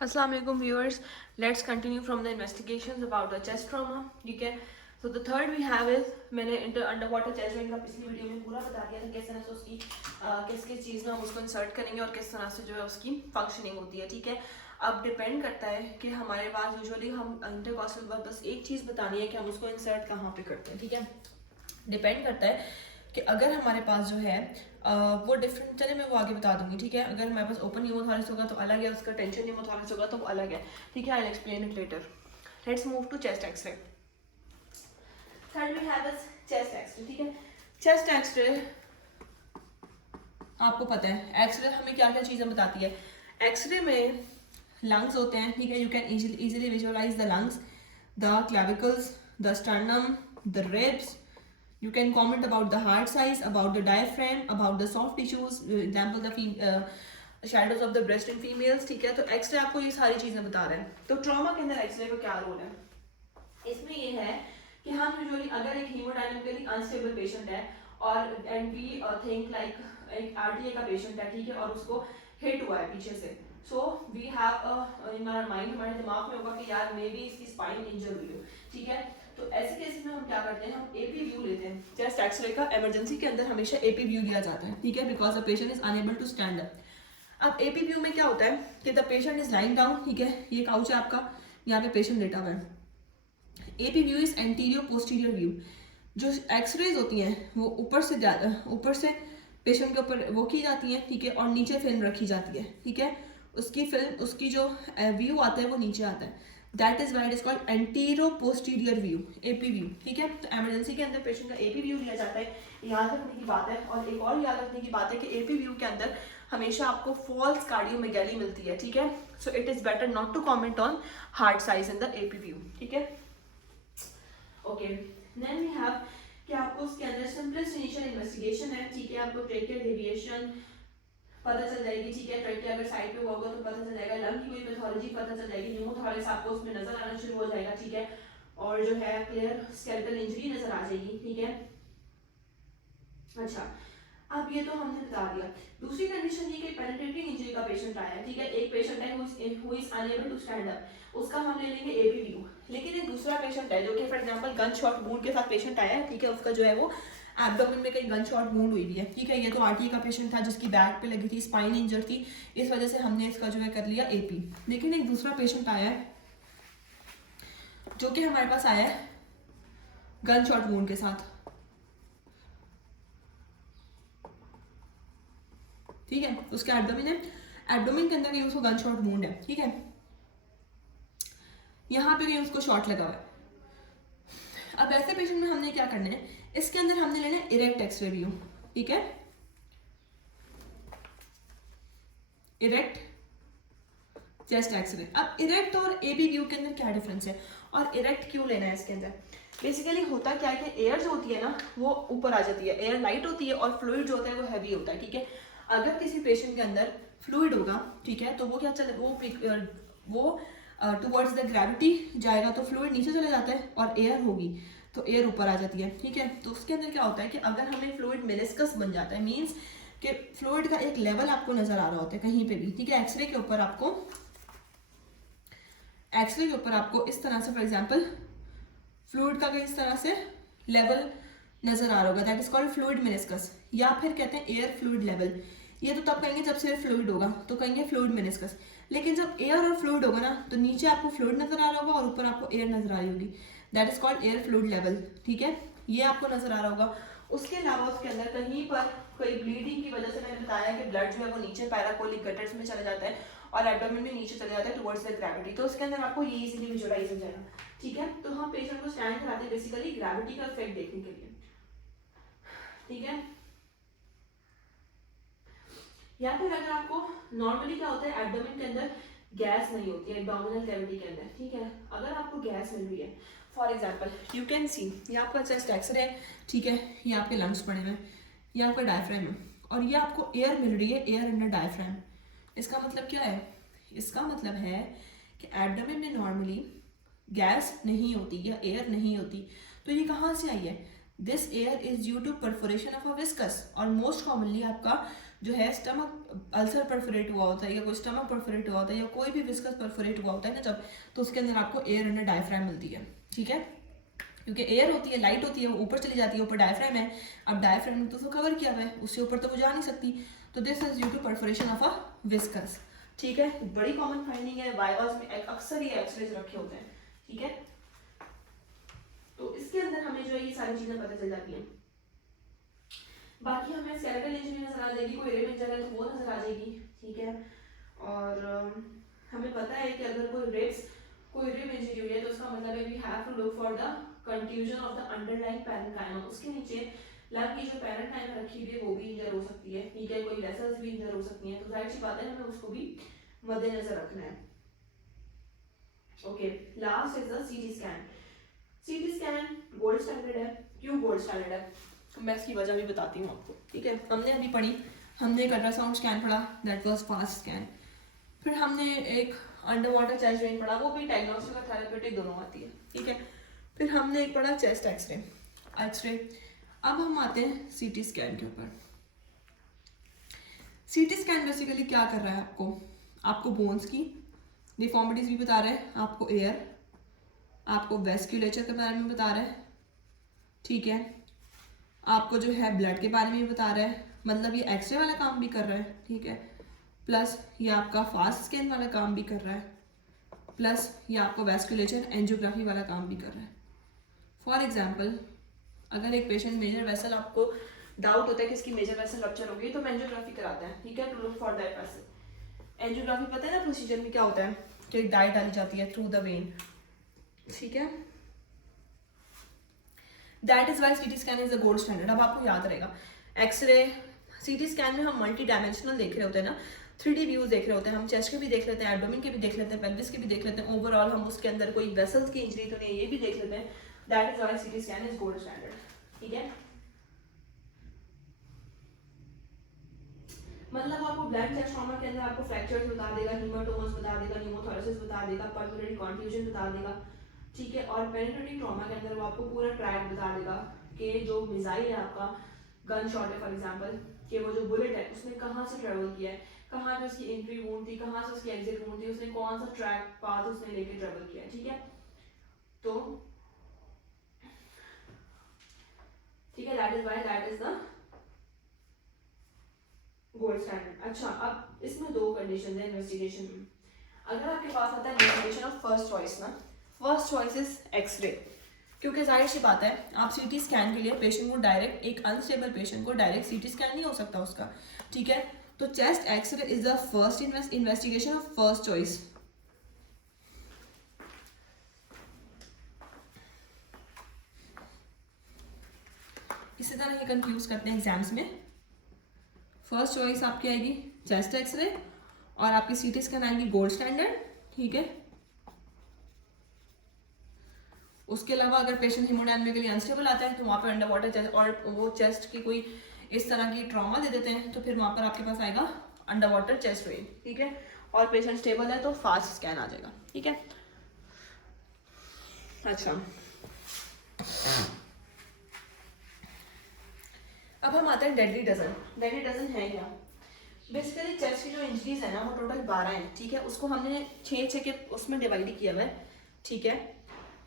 Assalamu alaikum viewers. Let's continue from the investigations about the chest trauma. ठीक है. So the third we have is मैंने under water chest drain का पिछली video में पूरा बता दिया था किस तरह से उसकी किस किस चीज़ में हम उसको इंसर्ट करेंगे और किस तरह से जो है उसकी फंक्शनिंग होती है. ठीक है. अब डिपेंड करता है कि हमारे पास यूजुअली हम इंटरकॉस्टल बस एक चीज़ बतानी है कि हम उसको इंसर्ट कहाँ पे करते हैं. ठीक है. डिपेंड करता है कि अगर हमारे पास जो है वो डिफरेंट, चलिए मैं वो आगे बता दूंगी. ठीक है. अगर हमारे पास ओपन न्यूमोथोरैक्स होगा तो अलग है, उसका टेंशन न्यूमोथोरैक्स होगा तो वो अलग है. ठीक है. I will explain it later. Let's move to chest X-ray. Third we have is chest X-ray. ठीक है. चेस्ट एक्सरे आपको पता है एक्सरे हमें क्या क्या चीज़ें बताती है. एक्सरे में लंग्स होते हैं. ठीक है. You can easily visualize the lungs, the clavicles, the sternum, the ribs. You can comment about the heart size, about the diaphragm, about the soft tissues, example the shadows of the breast in females. ठीक है. तो x ray आपको ये सारी चीजें बता रहे हैं. तो ट्रॉमा के अंदर एक्सरे का क्या रोल है? इसमें ये है कि हम यूजुअली अगर एक हीमोडायनेमिकली अनस्टेबल पेशेंट है और एंड वी थिंक लाइक एक आरटीए का पेशेंट है. ठीक है. और उसको हिट हुआ है पीछे से. So we have in our mind, हमारे दिमाग में होगा कि यार मे बी इसकी स्पाइन इंजर हुई हो. ठीक है. तो ऐसे केस में हम क्या करते हैं, हम एपी व्यू लेते हैं. चेस्ट एक्सरे का इमरजेंसी के अंदर हमेशा एपी व्यू लिया जाता है. ठीक है. Because the patient is unable to stand up. अब एपी व्यू में क्या होता है कि the patient is lying down. ठीक है. ये काउच है आपका, यहाँ पे पेशेंट लेटा हुआ है. AP view is anterior posterior view. जो एक्सरेज होती हैं वो ऊपर से पेशेंट के ऊपर वो की जाती है. ठीक है. और नीचे फिल्म रखी जाती है. ठीक है. उसकी फिल्म, उसकी जो व्यू आता है वो नीचे आता है. That is why it is called antero posterior view, AP view. ठीक है. तो इमरजेंसी के अंदर पेशेंट का एपी व्यू लिया जाता है. याद रखने की बात है. और एक और याद रखने की बात है कि एपी व्यू के अंदर हमेशा आपको फॉल्स कार्डियोमेगाली मिलती है. ठीक है. So it is better not to comment on heart size in the AP view. ठीक है. ओके. देन वी हैव कि आपको उसके अंदर सिंपलेस्ट इनिशियल इन्वेस्टिगेशन है. ठीक है. आपको ट्रेकियल डेविएशन पता चल जाएगी. ठीक है. ट्रेकिया अगर साइड पे हुआ होगा तो पता चल जाएगा. लंग की कोई पैथोलॉजी पता चल जाएगी. न्यूमोथोरैक्स आपको उसमें नजर आना शुरू हो जाएगा. ठीक है. और जो है क्लियर स्केलेटल इंजरी नजर आ जाएगी. ठीक है. अच्छा, अब ये तो हमने बता दिया. दूसरी कंडीशन ये कि पेनिट्रेटिंग इंजरी का पेशेंट आया है. ठीक है. एक पेशेंट है who is unable to stand up, उसका हम ले लेंगे एपी व्यू. लेकिन एक दूसरा पेशेंट है जो कि for example gun shot wound के साथ पेशेंट आया है. ठीक है. उसका जो है वो एब्डोमेन में कहीं गन शॉट वुंड हुई है. ठीक है. ये तो आरटीए का पेशेंट था जिसकी बैक पे लगी थी, स्पाइन इंजर थी, इस वजह से हमने इसका जो है कर लिया एपी. लेकिन एक दूसरा पेशेंट आया है जो कि हमारे पास आया है गन शॉट वुंड के साथ. ठीक है. उसका एब्डोमेन है, एब्डोमेन के अंदर कहीं उसको गन शॉट वुंड है. ठीक है. यहाँ पे कहीं उसको शॉट लगा हुआ है. अब ऐसे पेशेंट में हमने क्या करना है, इसके अंदर हमने लेना है इरेक्ट एक्सरे व्यू. ठीक है. Erect chest X-ray. अब इरेक्ट और एपी व्यू के अंदर क्या डिफरेंस है और इरेक्ट क्यों लेना है इसके अंदर? बेसिकली होता क्या है कि एयर जो होती है ना वो ऊपर आ जाती है, एयर लाइट होती है और फ्लूइड जो होता है वो हैवी होता है. ठीक है. अगर किसी पेशेंट के अंदर फ्लूइड होगा, ठीक है, तो वो क्या चले वो टुवर्ड्स द ग्रेविटी जाएगा तो फ्लूइड नीचे चले जाता है, और एयर होगी तो एयर ऊपर आ जाती है. ठीक है. तो उसके अंदर क्या होता है कि अगर हमें फ्लूइड मेनिस्कस बन जाता है, मीन्स कि फ्लूइड का एक लेवल आपको नजर आ रहा होता है कहीं पे भी. ठीक है. एक्सरे के ऊपर आपको इस तरह से फॉर एग्जाम्पल फ्लूइड का इस तरह से लेवल नजर आ रहा होगा. That is called fluid meniscus, या फिर कहते हैं एयर फ्लूइड लेवल. ये तो तब कहेंगे जब सिर्फ फ्लूइड होगा तो कहेंगे फ्लूइड मेनिस्कस. लेकिन जब एयर और फ्लूइड होगा ना तो नीचे आपको फ्लूइड नजर आ रहा होगा और ऊपर आपको एयर नजर आ रही होगी. That is called air fluid level. ठीक है. ये आपको नजर आ रहा होगा. उसके अलावा उसके अंदर कहीं पर कोई ब्लीडिंग की वजह से मैंने बताया कि ब्लड जो है वो नीचे पैराकोलिक गटर्स में चला जाता है और एब्डोमेन में नीचे चले जाता है टुवर्ड्स द ग्रेविटी. तो उसके अंदर आपको ये इजीली विजुअलाइज हो जाएगा. ठीक है. तो हम पेशेंट को स्टैंड कराते हैं बेसिकली ग्रेविटी का इफेक्ट देखने के लिए. ठीक है. या फिर अगर आपको नॉर्मली क्या होता है एब्डोमेन के अंदर गैस नहीं होती है एब्डोमिनल कैविटी के अंदर. ठीक है. अगर आपको गैस मिल रही है for example you can see, ये आपका चेस्ट एक्सरे है. ठीक है. ये आपके लंग्स पड़े हुए हैं, ये आपका डायफ्राम है और ये आपको एयर मिल रही है, एयर अंडर डायफ्राम. इसका मतलब क्या है? इसका मतलब है कि एब्डोमेन में नॉर्मली गैस नहीं होती या एयर नहीं होती. तो ये कहाँ से आई है? This air is due to perforation of a viscus, और मोस्ट कॉमनली आपका जो है स्टमक अल्सर परफोरेट हुआ होता है या कोई स्टमक परफोरेट हुआ होता है या कोई भी विस्कस परफोरेट हुआ होता है ना जब, तो उसके अंदर आपको एयर अंडर डायफ्राम मिलती है, ठीक है, क्योंकि एयर होती है, लाइट होती है, वो ऊपर चली जाती है, ऊपर डायफ्राम है, अब डायफ्राम ने तो कवर किया हुआ है, उससे ऊपर तो वो जा नहीं सकती, तो this is due to perforation of a viscus, ठीक है, बड़ी कॉमन फाइंडिंग है, वाइवास में अक्सर ये एक्सरेज रखे होते हैं, ठीक है, तो इसके अंदर हमें जो है ये सारी चीजें पता चल जाती हैं। बाकी हमें स्केलेटल इंजरी नजर आ जाएगी, कोई रिब इंजरी है तो वो नजर आ जाएगी, ठीक है, और हमें पता है कि अगर कोई रिब इंजरी हुई है तो उसका मतलब है we have to look for the contusion of the underlying parenchyma, उसके नीचे लंग की जो पैरेन्काइमा रखी हुई है वो भी इंजर हो सकती है, ठीक है, कोई वेसल्स भी इंजर हो सकती हैं, तो जाहिर सी बात है हमें उसको भी मद्देनजर रखना है। Okay, last is the CT scan. CT scan gold standard है, क्यों गोल्ड स्टैंडर्ड है, मैं इसकी वजह भी बताती हूँ आपको, ठीक है, हमने अभी पढ़ी, हमने एक अल्ट्रासाउंड स्कैन पढ़ा, दैट वाज फास्ट स्कैन, फिर हमने एक अंडर वाटर चेस्ट ड्रेन पढ़ा, वो भी डायग्नोस्टिक और थेरेप्यूटिक दोनों आती है, ठीक है, फिर हमने एक पढ़ा चेस्ट एक्सरे, अब हम आते हैं सीटी स्कैन के ऊपर। सीटी स्कैन बेसिकली क्या कर रहा है, आपको बोन्स की डिफॉर्मिटीज भी बता रहा है, आपको एयर, आपको वेस्क्यूलेचर के बारे में बता रहा है, ठीक है, आपको जो है ब्लड के बारे में भी बता रहा है, मतलब ये एक्सरे वाला काम भी कर रहा है, ठीक है, प्लस ये आपका फास्ट स्कैन वाला काम भी कर रहा है, प्लस ये आपको वेस्क्यूलेचर एंजियोग्राफी वाला काम भी कर रहा है। फॉर एग्जाम्पल, अगर एक पेशेंट मेजर वेसल, आपको डाउट होता है कि इसकी मेजर वेसल रप्चर हो गई, तो हम एंजियोग्राफी कराते हैं, ठीक है, to look for that vessel. Angiography पता है ना प्रोसीजर में क्या होता है, कि एक डाई डाली जाती है थ्रू द वेन, ठीक है, that is why CT scan is the gold standard. अब आपको याद रहेगा, एक्सरे सीटी स्कैन में हम मल्टी डायमेंशनल देख रहे होते हैं ना, 3D व्यूज देख रहे होते हैं, हम चेस्ट के भी देख लेते हैं, एब्डोमेन के भी देख लेते हैं, पेल्विस के भी देख लेते हैं, ओवरऑल हम उसके अंदर कोई वेसल्स की इंजरी तो नहीं है ये भी देख लेते हैं, that is why CT scan is gold standard, ठीक है, मतलब आपको ब्लड चेस्ट ट्रॉमा के अंदर आपको फ्रैक्चर्स बता देगा, हीमाटोमास बता देगा, न्यूमोथोरेसिस बता देगा, पल्मोनरी कॉन्फ्यूजन बता देगा, ठीक है, और पेनिट्रेटिंग ट्रॉमा के अंदर वो आपको पूरा ट्रैक बता देगा कि जो मिसाइल है आपका, गन शॉट है फॉर एग्जांपल, कि वो जो बुलेट है उसने कहाँ से ट्रेवल किया है, कहाँ पे उसकी एंट्री वूंड थी, कहाँ से उसकी एग्जिट वूंड थी, उसने कौन सा ट्रैक पाथ उसने लेके ट्रेवल किया, ठीक है, तो ठीक है, that is why that is the gold standard. अच्छा, अब इसमें दो कंडीशन है इन्वेस्टिगेशन में, अगर आपके पास आता है इन्वेस्टिगेशन ऑफ फर्स्ट चॉइस ना, फर्स्ट चॉइस इज एक्सरे, क्योंकि जाहिर सी बात है आप सीटी स्कैन के लिए पेशेंट को डायरेक्ट, एक अनस्टेबल पेशेंट को डायरेक्ट सीटी स्कैन नहीं हो सकता उसका, ठीक है, तो chest X-ray is the first investigation of first choice. इसी तरह ये कंफ्यूज करते हैं एग्जाम्स में, फर्स्ट चॉइस आपकी आएगी चेस्ट एक्सरे और आपकी सीटी स्कैन आएगी गोल्ड स्टैंडर्ड, ठीक है, उसके अलावा अगर पेशेंट हीमोडायनामिक के लिए अनस्टेबल आता है तो वहाँ पे अंडर वाटर चेस्ट और वो चेस्ट की कोई इस तरह की ट्रॉमा दे देते हैं, तो फिर वहाँ पर आपके पास आएगा अंडर वाटर चेस्ट वेन, ठीक है, और पेशेंट स्टेबल है तो फास्ट स्कैन आ जाएगा, ठीक है। अच्छा, अब हम आते हैं डेडली डजन। डेडली डजन है क्या, बेसिकली चेस्ट की जो इंजरीज है ना वो टोटल 12 हैं, ठीक है, उसको हमने 6 के उसमें डिवाइड किया हुआ है, ठीक है।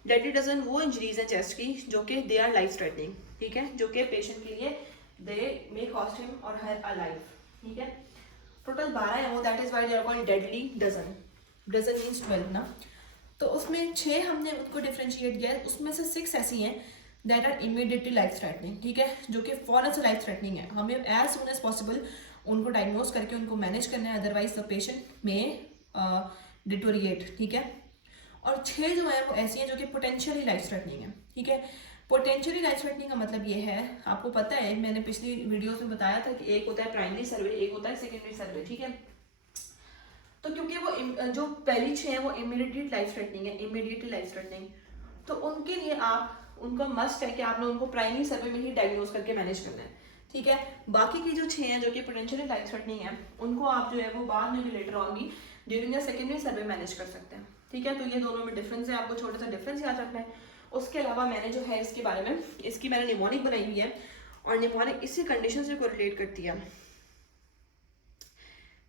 डेडली डजन वो इंजरीज है चेस्ट की जो कि दे आर लाइफ थ्रेटनिंग, ठीक है, जो कि पेशेंट के लिए दे मे कॉस्ट हिम और हर अ लाइफ, ठीक है, टोटल 12 है वो, that is why they are called deadly dozen, dozen means 12 ना, तो उसमें 6 हमने उनको डिफरेंशिएट किया है, उसमें से 6 ऐसी हैं that are immediately life threatening, ठीक है, जो कि फौरन से लाइफ थ्रेटनिंग है, हमें एज सुन एज पॉसिबल उनको डायग्नोज करके उनको मैनेज करना है, अदरवाइज द पेशेंट में डिटोरिएट, ठीक है, और 6 जो है वो ऐसी हैं जो कि पोटेंशियली लाइफ थ्रेटनिंग है, ठीक है। पोटेंशियली लाइफ थ्रेटनिंग का मतलब ये है, आपको पता है मैंने पिछली वीडियोस में बताया था कि एक होता है प्राइमरी सर्वे, एक होता है सेकेंडरी सर्वे, ठीक है, तो क्योंकि वो जो पहली 6 है वो इमीडिएटली लाइफ थ्रेटनिंग है, इमीडिएटली लाइफ थ्रेटनिंग, तो उनके लिए आप उनका मस्ट है कि आपने उनको प्राइमरी सर्वे में ही डायग्नोज करके मैनेज करना है, ठीक है। बाकी की जो 6 हैं जो कि पोटेंशियली लाइफ थ्रेटनिंग है उनको आप जो है वो बाद में भी लेटर ऑन भी during the secondary survey manage कर सकते हैं, ठीक है। तो ये दोनों में डिफरेंस है, आपको छोटा सा डिफरेंस याद रखना है। उसके अलावा मैंने जो है इसके बारे में, इसकी मैंने निमोनिक बनाई हुई है और निमोनिक इसी कंडीशन से कोरिलेट करती है,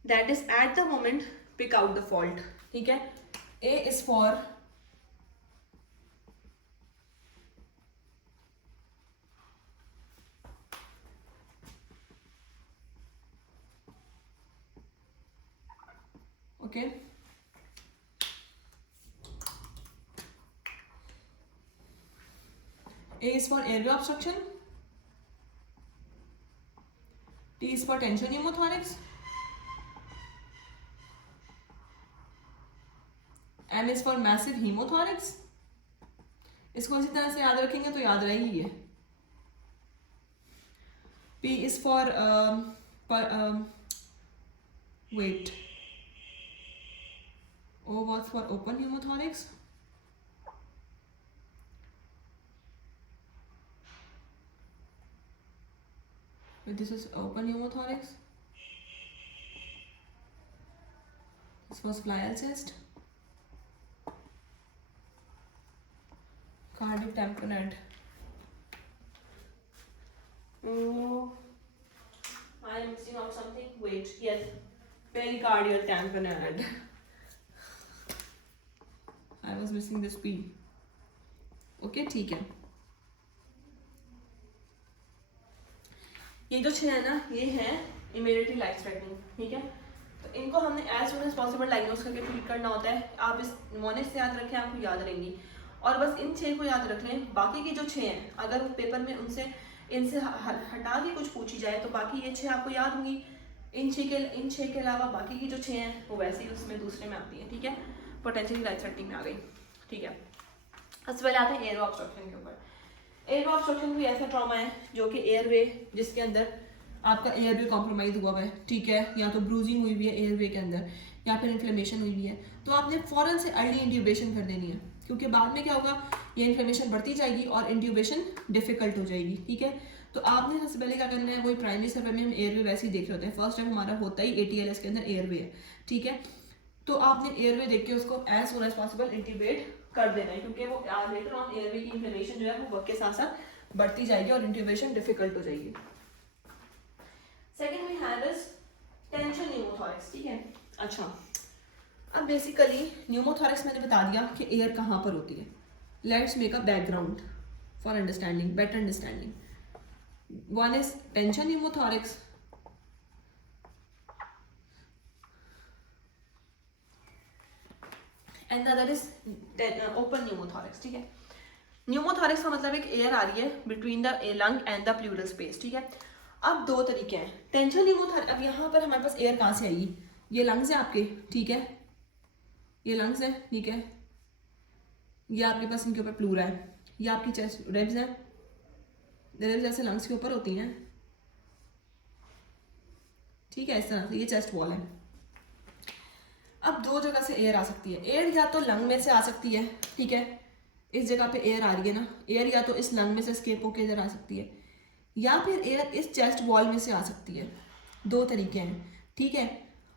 that is at the moment pick out the fault, ठीक है. A is for okay. A is for airway obstruction. T is for tension pneumothorax. M is for massive hemothorax. इसको इसी तरह से याद रखेंगे तो याद रहेगी ये. P is for wait. O was for open pneumothorax. This is open pneumothorax. This was flyal chest. Cardiac tamponade. Oh, I am missing out something. Wait, yes, pericardial tamponade. I was missing this P. Okay, ठीक है. ये जो 6 है ना, ये है immediately life threatening, ठीक है. तो इनको हमने as soon as possible diagnose करके ट्रीट करना होता है. आप इस मोनेस से याद रखें, आपको याद रहेंगी. और बस इन 6 को याद रख लें. बाकी की जो 6 हैं, अगर वो पेपर में इनसे हटा के कुछ पूछी जाए तो बाकी ये 6 आपको याद होंगी. इन 6 के अलावा बाकी की जो 6 हैं वो वैसे ही उसमें दूसरे में आती है, ठीक है. पोटेंशियली लाइफ थ्रेटनिंग में आ गई, ठीक है. सबसे पहले आते हैं एयर ऑब्स्ट्रक्शन के ऊपर. एयर ऑब्स्ट्रक्शन भी ऐसा ट्रॉमा है जो कि एयरवे, जिसके अंदर आपका एयरवे कॉम्प्रोमाइज हुआ हुआ है, ठीक है. या तो ब्रूजिंग हुई हुई है एयरवे के अंदर, या फिर इन्फ्लेमेशन हुई हुई है, तो आपने फ़ौरन से अर्ली इंट्यूबेशन कर देनी है. क्योंकि बाद में क्या होगा, ये इन्फ्लेमेशन बढ़ती जाएगी और इंट्यूबेशन डिफिकल्ट हो जाएगी, ठीक है. तो आपने सबसे पहले क्या करना है, वही प्राइमरी सर्वे में हम एयरवे वैसे ही देख रहे होते हैं. फर्स्ट टाइम हमारा होता ही ATLS के अंदर एयरवे है, ठीक है. तो आपने एयरवे देख के उसको as soon as possible intubate कर देना है, क्योंकि वो लेटर ऑन एयरवे की इन्फ्लेमेशन जो है वो वक्त के साथ साथ बढ़ती जाएगी और इंट्यूबेशन डिफिकल्ट हो जाएगी. Second we have is tension pneumothorax, ठीक है. अच्छा, अब बेसिकली न्यूमोथोरैक्स मैंने बता दिया कि एयर कहाँ पर होती है. Let's make a background for understanding, better understanding. One is tension pneumothorax, and the other is open pneumothorax, ठीक है. न्यूमोथोरैक्स का मतलब एक एयर आ रही है between the lung and the plural space, ठीक है. अब 2 तरीके हैं टेंशन न्यूमोथोरैक्स. अब यहाँ पर हमारे पास एयर कहाँ से आएगी, ये लंग्स है आपके, ठीक है. ये लंग्स है, ठीक है. ये आपके पास इनके ऊपर प्लूरा है, ये आपकी चेस्ट रिब्स है. रिब्स ऐसे लंग्स के ऊपर होती हैं, ठीक है. इस तरह से ये चेस्ट वॉल है. अब 2 जगह से एयर आ सकती है. एयर या तो लंग में से आ सकती है, ठीक है. इस जगह पे एयर आ रही है ना, एयर या तो इस लंग में से स्केप होकर इधर आ सकती है, या फिर एयर इस चेस्ट वॉल में से आ सकती है. 2 तरीके हैं, ठीक है.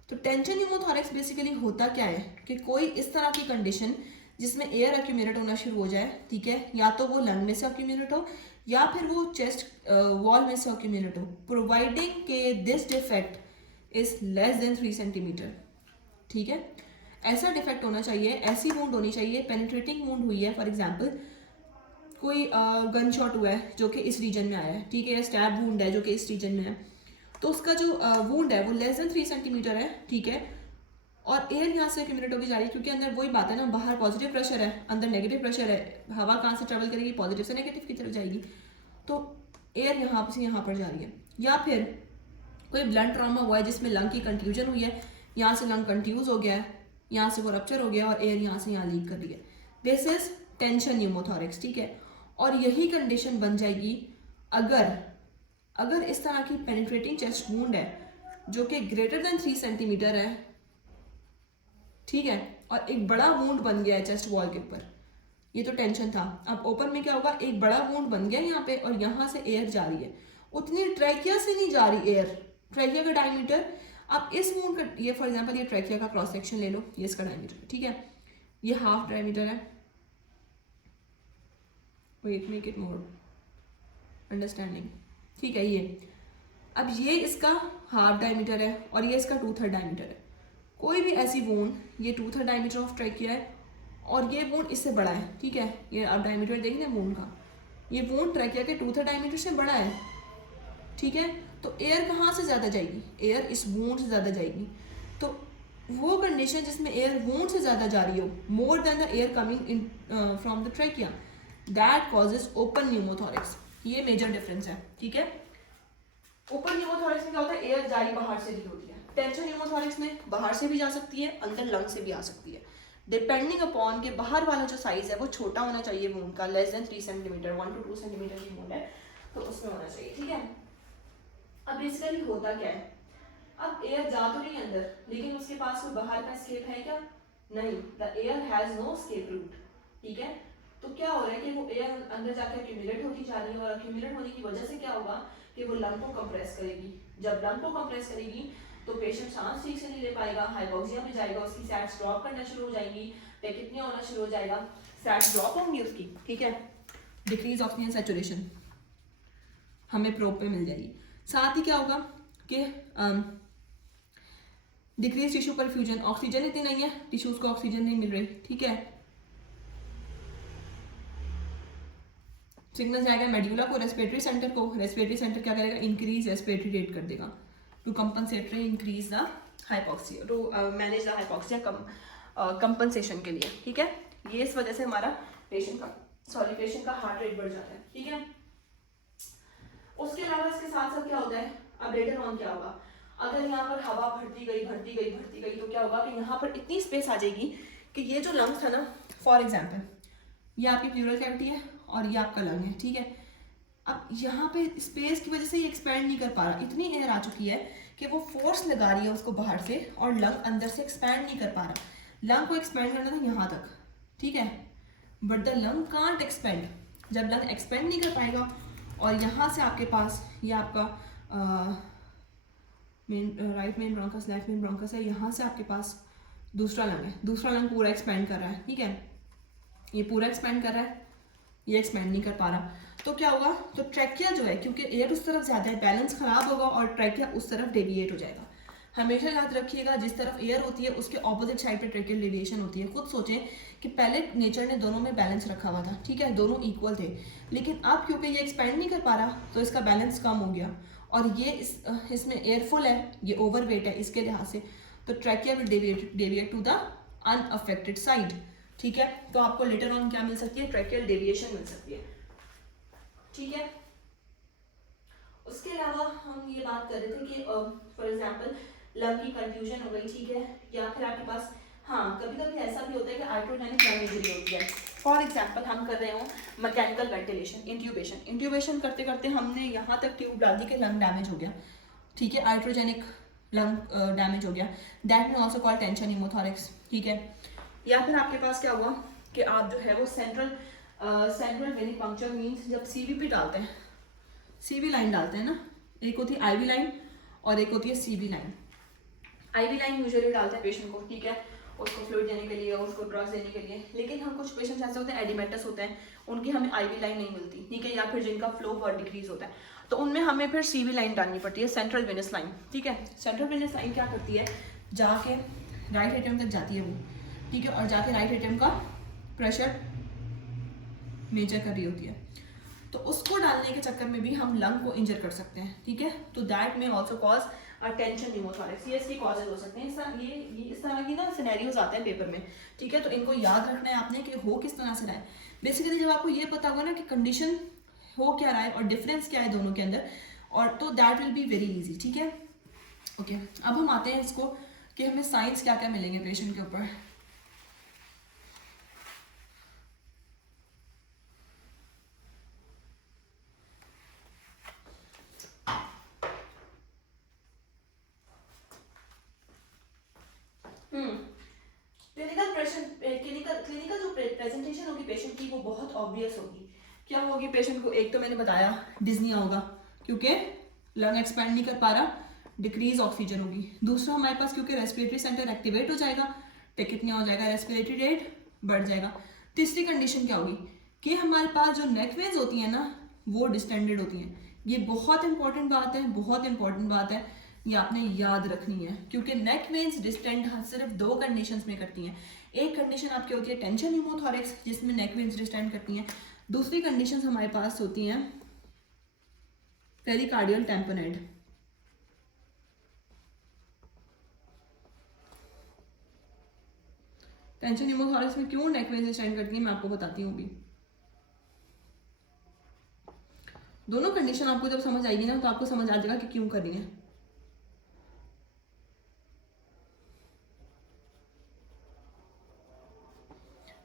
तो टेंशन न्यूमोथोरैक्स बेसिकली होता क्या है कि कोई इस तरह की कंडीशन जिसमें एयर एक्यूमुलेट होना शुरू हो जाए, ठीक है. या तो वो लंग में से एक्यूमुलेट हो या फिर वो चेस्ट वॉल में से एक्यूमुलेट हो, प्रोवाइडिंग के this defect is less than 3 centimetre, ठीक है. ऐसा डिफेक्ट होना चाहिए, ऐसी वुंड होनी चाहिए, पेनिट्रेटिंग वुंड हुई है. फॉर एग्जांपल कोई गन शॉट हुआ है जो कि इस रीजन में आया है, ठीक है. स्टैब वुंड है जो कि इस रीजन में है, तो उसका जो वुंड है वो लेस देन 3 सेंटीमीटर है, ठीक है. और एयर यहाँ से एक्यूमुलेट होगी जा रही है, क्योंकि अंदर वही बात है ना, बाहर पॉजिटिव प्रेशर है, अंदर नेगेटिव प्रेशर है. हवा कहाँ से ट्रेवल करेगी, पॉजिटिव से नेगेटिव की तरफ जाएगी. तो एयर यहाँ से यहाँ पर जा रही है. या फिर कोई ब्लड ट्रॉमा हुआ है जिसमें लंग की कंट्यूजन हुई है, यहाँ से लंग कंट्यूज हो गया है, यहाँ से वो रप्चर हो गया और एयर यहाँ से यहाँ लीक कर रही है. दिस इज टेंशन न्यूमोथोरैक्स, ठीक है. और यही कंडीशन बन जाएगी अगर इस तरह की पेनिट्रेटिंग चेस्ट वुंड है जो कि ग्रेटर देन 3 सेंटीमीटर है, ठीक है, और एक बड़ा वुंड बन गया है चेस्ट वॉल के ऊपर. ये तो टेंशन था. अब ओपन में क्या होगा, एक बड़ा वुंड बन गया यहाँ पे और यहाँ से एयर जा रही है. उतनी ट्रैकिया से नहीं जा रही एयर, ट्रैकिया का डायमीटर. अब इस वुंड का, ये फॉर एग्जांपल ये ट्रैकिया का क्रॉस सेक्शन ले लो, ये इसका डायमीटर, ठीक है. ये हाफ डायमीटर है. Wait make it more understanding, ठीक है. ये अब ये इसका हाफ डायमीटर है और ये इसका 2/3 डायमीटर है। कोई भी ऐसी वोन, ये 2/3 डायमीटर ऑफ ट्रैकिया है और ये वोन इससे बड़ा है, ठीक है, ये आप डायमीटर देख लें वोन का, ये वोन ट्रैकिया के 2/3 डायमीटर से बड़ा है, ठीक है। तो एयर कहाँ से ज़्यादा जाएगी? एयर इस वोन से ज़्यादा जाएगी। तो वो कंडीशन जिसमें एयर वोन से ज़्यादा जा रही हो, more than the air coming in from the trachea, that causes open pneumothorax. ये मेजर डिफरेंस है, ठीक है। ओपन न्यूमोथोरिक्स में क्या होता है? एयर जा रही बाहर से भी होती है। टेंशन न्यूमोथोरिक्स में बाहर से भी जा सकती है, अंदर लंग से भी आ सकती है, डिपेंडिंग अपॉन के बाहर वाला जो साइज है वो छोटा होना चाहिए वूंड का, less than 3 centimetre, 1 to 2 centimetre की वूंड है तो उसमें होना चाहिए, ठीक है। अब बेसिकली होता क्या है? अब एयर जा तो नहीं अंदर, लेकिन उसके पास कोई बाहर का एस्केप है क्या? नहीं, the air has no escape route, ठीक है। तो क्या हो रहा है कि वो एयर अंदर जाकर एक्यूमुलेट होती जा रही है और एक्यूमुलेट होने की वजह से क्या होगा कि वो लंग को कंप्रेस करेगी। जब लंग को कंप्रेस करेगी तो पेशेंट सांस ठीक से नहीं ले पाएगा, हाइपोक्सिया में जाएगा, उसकी सैट्स ड्रॉप करना शुरू हो जाएंगी, टेकिपनिया होना शुरू हो जाएगा, सैट्स ड्रॉप होंगी उसकी, ठीक है। डिक्रीज ऑक्सीजन सैचुरेशन हमें प्रोब पे मिल जाएगी। साथ ही क्या होगा कि डिक्रीज टिश्यू परफ्यूजन, ऑक्सीजन इतनी नहीं है, टिश्यूज को ऑक्सीजन नहीं मिल रही, ठीक है। सिग्नल जाएगा मेड्यूला को, रेस्पिरेटरी सेंटर को, रेस्पिरेटरी सेंटर क्या करेगा? इंक्रीज रेस्पिरेटरी रेट कर देगा to compensatory increase the hypoxia, to manage the hypoxia compensation के लिए, ठीक है। ये इस वजह से हमारा पेशेंट का हार्ट रेट बढ़ जाता है, ठीक है। उसके अलावा इसके साथ साथ क्या होता है? अब लेटर ऑन क्या होगा? अगर यहाँ पर हवा भरती गई तो क्या होगा कि यहाँ पर इतनी स्पेस आ जाएगी कि ये जो लंग्स था ना, फॉर एग्जाम्पल ये आपकी प्लूरल कैविटी है और ये आपका लंग है, ठीक है। अब यहाँ पे स्पेस की वजह से ये एक्सपैंड नहीं कर पा रहा, इतनी एयर आ चुकी है कि वो फोर्स लगा रही है उसको बाहर से और लंग अंदर से एक्सपैंड नहीं कर पा रहा। लंग को एक्सपैंड करना था यहाँ तक, ठीक है, but the lung can't expand. जब लंग एक्सपेंड नहीं कर पाएगा और यहाँ से आपके पास ये आपका right main bronchus, left main bronchus है, यहाँ से आपके पास दूसरा लंग है, दूसरा लंग पूरा एक्सपेंड कर रहा है, ठीक है, ये पूरा एक्सपेंड कर रहा है, ये एक्सपेंड नहीं कर पा रहा। तो क्या होगा? तो ट्रैकिया जो है, क्योंकि एयर उस तरफ ज़्यादा है, बैलेंस खराब होगा और ट्रैकिया उस तरफ डेविएट हो जाएगा। हमेशा याद रखिएगा जिस तरफ एयर होती है उसके ऑपोजिट साइड पे ट्रैकियल डेविएशन होती है। खुद सोचें कि पहले नेचर ने दोनों में बैलेंस रखा हुआ था, ठीक है, दोनों इक्वल थे, लेकिन अब क्योंकि ये एक्सपेंड नहीं कर पा रहा तो इसका बैलेंस कम हो गया और ये इसमें एयरफुल है, ये ओवरवेट है, इसके लिहाज से तो trachea will deviate to the unaffected side, ठीक है। तो आपको लेटर ऑन क्या मिल सकती है? ट्रैकियल डेविएशन मिल सकती है, ठीक है। उसके अलावा हम ये बात कर रहे थे कि फॉर एग्जांपल लंग की कंफ्यूजन हो गई, ठीक है, या फिर आपके पास कभी कभी ऐसा भी होता है कि आइट्रोजेनिक लंग इंजरी होती है। फॉर एग्जांपल हम कर रहे हो मैकेनिकल वेंटिलेशन, इंट्यूबेशन करते करते हमने यहाँ तक ट्यूब डाल दी कि लंग डैमेज हो गया, ठीक है, आइट्रोजेनिक लंग डैमेज हो गया, दैट में ऑल्सो कॉल्ड टेंशन न्यूमोथोरिक्स, ठीक है। या फिर आपके पास क्या हुआ कि आप जो है वो सेंट्रल वेनिक पंक्चर मीन्स जब सीवीपी डालते हैं, सीवी लाइन डालते हैं ना, एक होती है आईवी लाइन और एक होती है CV line. IV line usually डालते हैं पेशेंट को, ठीक है, उसको फ्लूइड देने के लिए, उसको ड्रग्स देने के लिए, लेकिन हम कुछ पेशेंट्स ऐसे होते हैं एडिमेटस होते हैं, उनकी हमें आईवी लाइन नहीं मिलती, ठीक है, या फिर जिनका फ्लो बहुत डिक्रीज होता है, तो उनमें हमें फिर सीवी लाइन डालनी पड़ती है, सेंट्रल वेनस लाइन, ठीक है। सेंट्रल वेनस लाइन क्या करती है? जाके राइट एट्रियम तक जाती है वो, ठीक है, और जाके राइट एट्रियम का प्रेशर मेजर कर रही होती है, तो उसको डालने के चक्कर में भी हम लंग को इंजर कर सकते हैं, ठीक है। तो दैट में ऑल्सो कॉज टेंशन न्यूमोथोरिक्स, ये इसके कॉजेज हो सकते हैं। ये इस तरह की ना सिनेरियोज आते हैं पेपर में, ठीक है, तो इनको याद रखना है आपने कि हो किस तरह से रहा है। बेसिकली जब आपको ये पता होगा ना कि कंडीशन हो क्या रहा है और डिफरेंस क्या है दोनों के अंदर, और तो that will be very easy, ठीक है। ओके, अब हम आते हैं इसको कि हमें साइंस क्या क्या मिलेंगे पेशेंट के ऊपर। क्लिनिकल जो प्रेजेंटेशन होगी पेशेंट की वो बहुत ऑब्वियस होगी। क्या होगी पेशेंट को? एक तो मैंने बताया डिज्निया होगा क्योंकि लंग एक्सपैंड नहीं कर पा रहा, डिक्रीज ऑक्सीजन होगी। दूसरा हमारे पास क्योंकि रेस्पिरेटरी सेंटर एक्टिवेट हो जाएगा, टेकिपनिया हो जाएगा, रेस्पिरेटरी रेट बढ़ जाएगा। तीसरी कंडीशन क्या होगी कि हमारे पास जो नेक वेन्स होती हैं ना वो डिस्टेंडेड होती हैं, ये बहुत इंपॉर्टेंट बात है, बहुत इंपॉर्टेंट बात है, ये आपने याद रखनी है, क्योंकि नेक वेन्स डिस्टेंड सिर्फ दो कंडीशंस में करती हैं। एक कंडीशन आपकी होती है टेंशन न्यूमोथोरैक्स जिसमें नेक वेन्स डिस्टेंड करती हैं, दूसरी कंडीशंस हमारे पास होती हैं पेरिकार्डियल टैम्पोनेड। टेंशन न्यूमोथोरैक्स में क्यों नेक वेन्स डिस्टेंड करती है मैं आपको बताती हूँ अभी। दोनों कंडीशन आपको जब समझ आएगी ना तो आपको समझ आ जाएगा कि क्यों कर रही है।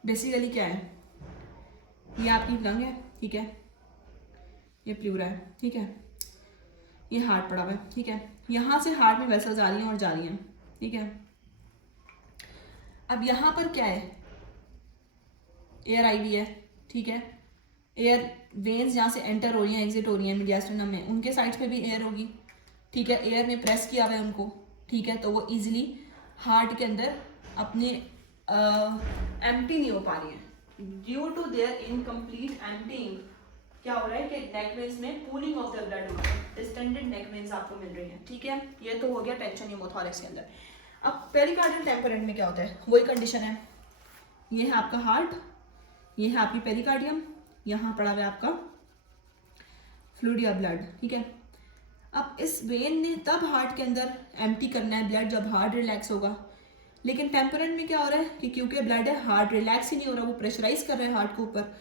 बेसिकली क्या है, ये आपकी लंग है, ठीक है, ये प्लूरा है, ठीक है, ये हार्ट पड़ा हुआ है, ठीक है, यहाँ से हार्ट में वेसल्स आ रही हैं और जा रही हैं, ठीक है। अब यहाँ पर क्या है, एयर आई वी है, ठीक है, एयर वेन्स जहाँ से एंटर हो रही हैं एग्जिट हो रही हैं मीडियास्टिनम में, उनके साइड्स पे भी एयर होगी, ठीक है, एयर में प्रेस किया हुआ है उनको, ठीक है, तो वो इजीली हार्ट के अंदर अपने एम्प्टी नहीं हो पा रही है। Due to their incomplete emptying क्या हो रहा है कि नेक वेन्स में पूलिंग ऑफ द ब्लड हो रहा है, डिस्टेंडेड नेक वेन्स आपको मिल रही हैं, ठीक है। ये तो हो गया टेंशन न्यूमोथोरैक्स के अंदर। अब पेरिकार्डियल टेम्पोरेंट में क्या होता है, वही कंडीशन है, ये है आपका हार्ट, ये है आपकी पेरिकार्डियम, यहाँ पड़ा हुआ है आपका फ्लूइड या ब्लड, ठीक है। अब इस वेन ने तब हार्ट के अंदर एम्प्टी करना है ब्लड जब हार्ट रिलैक्स होगा, लेकिन टेम्पोरेंट में क्या हो रहा है कि क्योंकि ब्लड है हार्ट रिलैक्स ही नहीं हो रहा, वो प्रेशराइज कर रहा है हार्ट के ऊपर,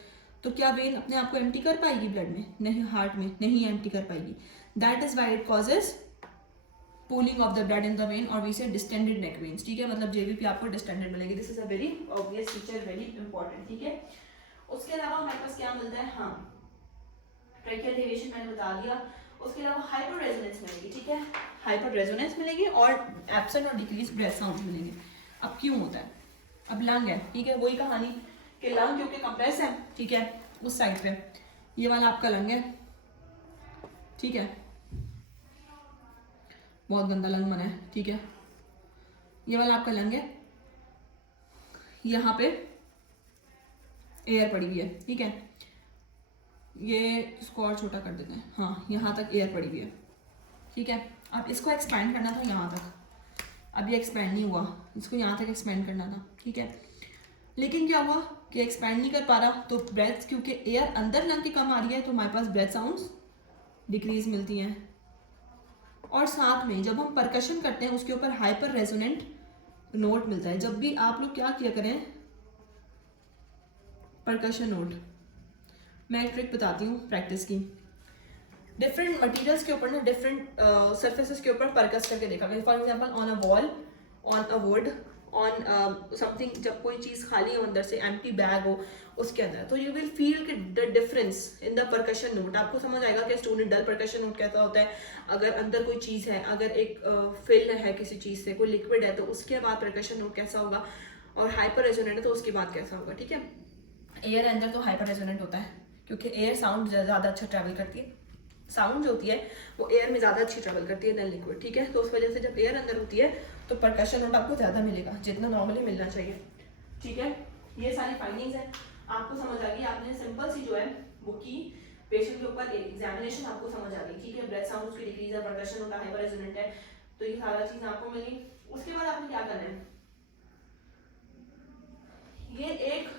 तो क्या वेन अपने आप को एम्प्टी कर पाएगी ब्लड में, नहीं, हार्ट में नहीं एम्प्टी कर पाएगी। That is why it causes pooling of the blood in the when और वी से डिस्टेंडेड नेक वेन्स, ठीक है, मतलब जेवीपी आपको डिस्टेंडेड मिलेगी। This is a very obvious feature, very important, ठीक है। उसके अलावा हमारे पास क्या मिलता है, हाँ ट्रैकियल डेविएशन मैंने बता दिया, उसके अलावा हाइपर रेजोनेंस मिलेगी, ठीक है, हाइपर रेजोनेंस मिलेगी और एब्सेंट और डिक्रीज ब्रेथ साउंड मिलेंगे। अब क्यों होता है, अब लंग है, ठीक है, वही कहानी कि लंग क्योंकि कंप्रेस है, ठीक है, उस साइड पे ये वाला आपका लंग है, ठीक है, बहुत गंदा लंग बना है, ठीक है, ये वाला आपका लंग है, यहाँ पे एयर पड़ी हुई है, ठीक है, ये इसको और छोटा कर देते हैं, हाँ यहाँ तक एयर पड़ी हुई है, ठीक है। अब इसको एक्सपेंड करना था यहाँ तक, अब ये एक्सपेंड नहीं हुआ, इसको यहाँ तक एक्सपेंड करना था, ठीक है, लेकिन क्या हुआ कि एक्सपेंड नहीं कर पा रहा, तो ब्रेथ क्योंकि एयर अंदर लंग की कम आ रही है तो हमारे पास ब्रेथ साउंड्स डिक्रीज मिलती हैं। और साथ में जब हम परकशन करते हैं उसके ऊपर हाइपर रेजोनेंट नोट मिलता है। जब भी आप लोग क्या किया करें, परकशन नोट, मैं एक ट्रिक बताती हूँ प्रैक्टिस की, डिफरेंट मटेरियल्स के ऊपर ना डिफरेंट सरफेसेस के ऊपर परकस करके देखा, for example on a wall, on a would, on something, जब कोई चीज़ खाली हो अंदर से, एम्प्टी बैग हो उसके अंदर, तो यू विल फील कि the difference in the percussion note, आपको समझ आएगा कि स्टूडेंट डल परकशन नोट कैसा होता है, अगर अंदर कोई चीज़ है, अगर एक फिल है किसी चीज़ से, कोई लिक्विड है तो उसके बाद परकशन नोट कैसा होगा, और हाइपर रेजोनेंट है तो उसके बाद कैसा होगा, ठीक है। एयर अंदर तो हाइपर रेजोनेंट होता है क्योंकि एयर साउंड ज़्यादा अच्छा ट्रैवल करती है, साउंड जो होती है वो एयर में ज़्यादा अच्छी ट्रैवल करती है देन लिक्विड, ठीक है, तो उस वजह से जब एयर अंदर होती है तो परकशन नोट आपको ज़्यादा मिलेगा जितना नॉर्मली मिलना चाहिए, ठीक है। ये सारी फाइंडिंग्स हैं, आपको समझ आ गई, आपने सिंपल सी जो है वो की, पेशेंट के ऊपर एग्जामिनेशन आपको समझ आ गई, ठीक है, ब्रेथ साउंड उसकी डिक्रीज है, परकशन नोट हाइपर रेजोनेंट है, तो ये सारा चीज़ आपको मिली। उसके बाद आपने क्या करना है, ये एक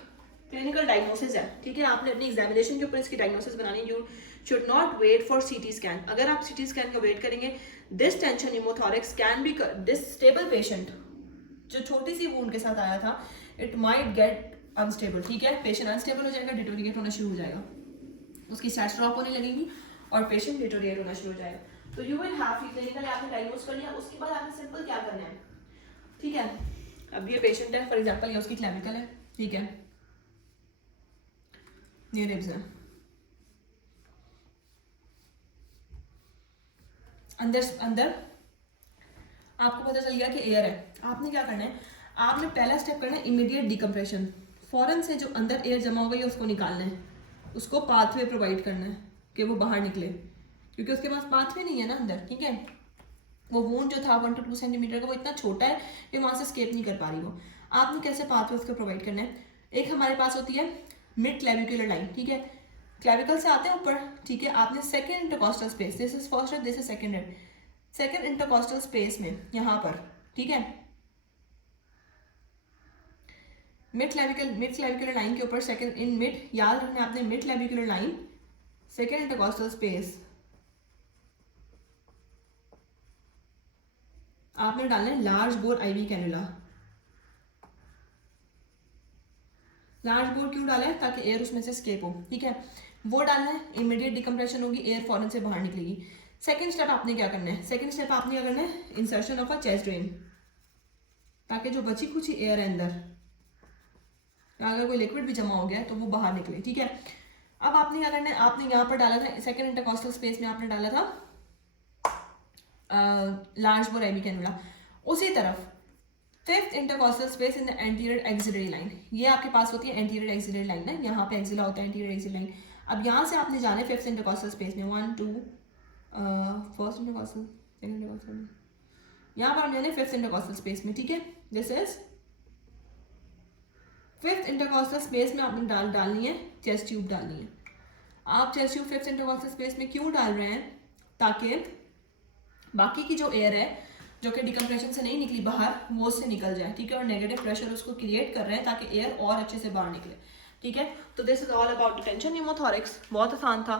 क्लिनिकल डायग्नोसिस है, ठीक है, आपने अपनी एग्जामिनेशन के ऊपर इसकी डायग्नोसिस बनानी है। You should not wait for CT scan, अगर आप सीटी स्कैन का वेट करेंगे, this tension pneumothorax can be, this stable patient जो छोटी सी वूंड के साथ आया था, इट माइट गेट अनस्टेबल, ठीक है, पेशेंट अनस्टेबल हो जाएगा, डिटोरिएट होना शुरू हो जाएगा, उसकी स्टैट्स ड्रॉप होने लगेगी और पेशेंट डिटोरिएट होना शुरू हो जाएगा। तो यू विल हैव क्लिनिकली आपने डायग्नोस कर लिया, उसके बाद आपने सिंपल क्या करना है, ठीक है। अब ये पेशेंट है, फॉर एग्जाम्पल ये उसकी क्लैविकल है, ठीक है, ये रिब्स है, अंदर आपको पता चल गया कि एयर है, आपने क्या करना है, आपने पहला स्टेप करना है इमीडिएट डिकम्प्रेशन, फौरन से जो अंदर एयर जमा हो गई है उसको निकालना है, उसको पाथवे प्रोवाइड करना है कि वो बाहर निकले, क्योंकि उसके पास पाथवे नहीं है ना अंदर, ठीक है, वो वूंड जो था 1 to 2 सेंटीमीटर का वो इतना छोटा है कि वहाँ से स्केप नहीं कर पा रही वो। आपने कैसे पाथवे उसको प्रोवाइड करना है, एक हमारे पास होती है मिड क्लेविकुलर लाइन, ठीक है, क्लेविकल से आते हैं ऊपर, ठीक है, आपने second intercostal space, this is first head, this is second head, second intercostal space में यहाँ पर, ठीक है, मिड क्लेविकुलर लाइन के ऊपर सेकेंड इन मिड, याद रखना है आपने mid clavicular line, second intercostal space आपने डालना है large bore IV cannula. Large bore क्यों डाला है? ताकि एयर उसमें से स्केप हो, ठीक है, वो डालना है, इमीडिएट डिकम्प्रेशन होगी, एयर फॉरन से बाहर निकलेगी। सेकंड स्टेप आपने क्या करना है? सेकंड स्टेप आपने क्या करना है? Insertion of a chest drain, ताकि जो बची कुछ एयर है अंदर, अगर कोई लिक्विड भी जमा हो गया है तो वो बाहर निकले, ठीक है। अब आपने क्या करना है? आपने यहाँ पर डाला था सेकंड इंटरकॉस्टल स्पेस में आपने डाला था लार्ज बोर आईवी कैनुला। उसी तरफ fifth intercostal space in the anterior axillary line, ये आपके पास होती है एंटीरियर एक्सिलरी लाइन है, यहाँ पे एक्सिला होता है एंटीरियर एक्सिलरी लाइन। अब यहाँ से आपने जाना है फिफ्थ इंटरकॉस्टल स्पेस में, 1 2 फर्स्ट इंटरकॉस्टल, सेकंड इंटरकॉस्टल, यहाँ पर हम जाने फिफ्थ इंटरकॉस्टल स्पेस में, ठीक है। This is fifth intercostal space में आपने डालनी है चेस्ट ट्यूब डालनी है। आप chest tube fifth intercostal space में क्यों डाल रहे हैं? ताकि बाकी की जो एयर है जो कि डिकम्प्रेशन से नहीं निकली बाहर, वो उससे निकल जाए, ठीक है, और नेगेटिव प्रेशर उसको क्रिएट कर रहे हैं ताकि एयर और अच्छे से बाहर निकले, ठीक है। तो this is all about tension pneumothorax, बहुत आसान था।